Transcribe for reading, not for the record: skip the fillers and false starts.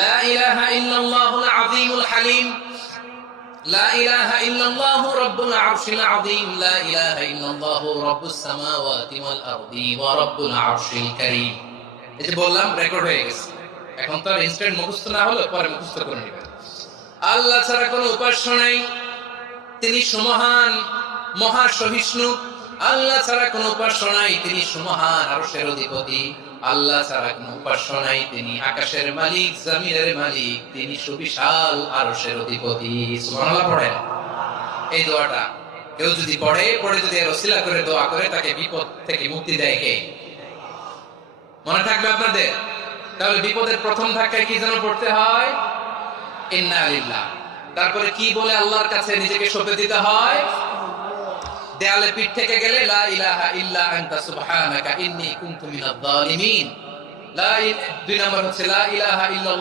লা ইলাহা ইল্লাল্লাহুল আযীমুল হালিম, লা ইলাহা ইল্লাল্লাহু রাব্বুল আরশিল আযীম, লা ইলাহা ইল্লাল্লাহু রাব্বুস সামাওয়াতি ওয়াল আরদি ওয়া রাব্বুল আরশিল কারীম। এই যে বললাম, রেকর্ড হয়ে গেছে। এখন তো আর ইনস্ট্যান্ট মুখস্থ না হলে পরে মুখস্থ করে নেবেন। আল্লাহ ছাড়া কোনো উপাস্য নাই, তিনি সুমহান, মহাসহিষ্ণু। আল্লাহ ছাড়া কোনো উপাস্য নাই, তিনি সুমহান, আরশের অধিপতি। আল্লাহ ছাড়া কোনো উপাস্য নাই, তিনি আকাশের মালিক, জমিনের মালিক, তিনি সুবিশাল আরশের অধিপতি। সুবহানাল্লাহ পড়েন। এই দোয়াটা কেউ যদি পড়ে যদি এর ওসিলা করে দোয়া করে, তাকে বিপদ থেকে মুক্তি দেয় কে? মনে থাকবে আপনাদের? তাহলে বিপদের প্রথম ধাক্কায় কি যেন পড়তে হয়? ইন্না লিল্লাহ। তারপরে কি বলে আল্লাহর কাছে নিজেকে সঁপে দিতে হয়? দেয়ালে পিঠ থেকে গেলে লা ইলাহা ইল্লা আনতা সুবহানাকা ইন্নী কুনতু মিনাজ জালিমিন। দুই নম্বর হচ্ছে লা ইলাহা ইল্লাল্লাহ।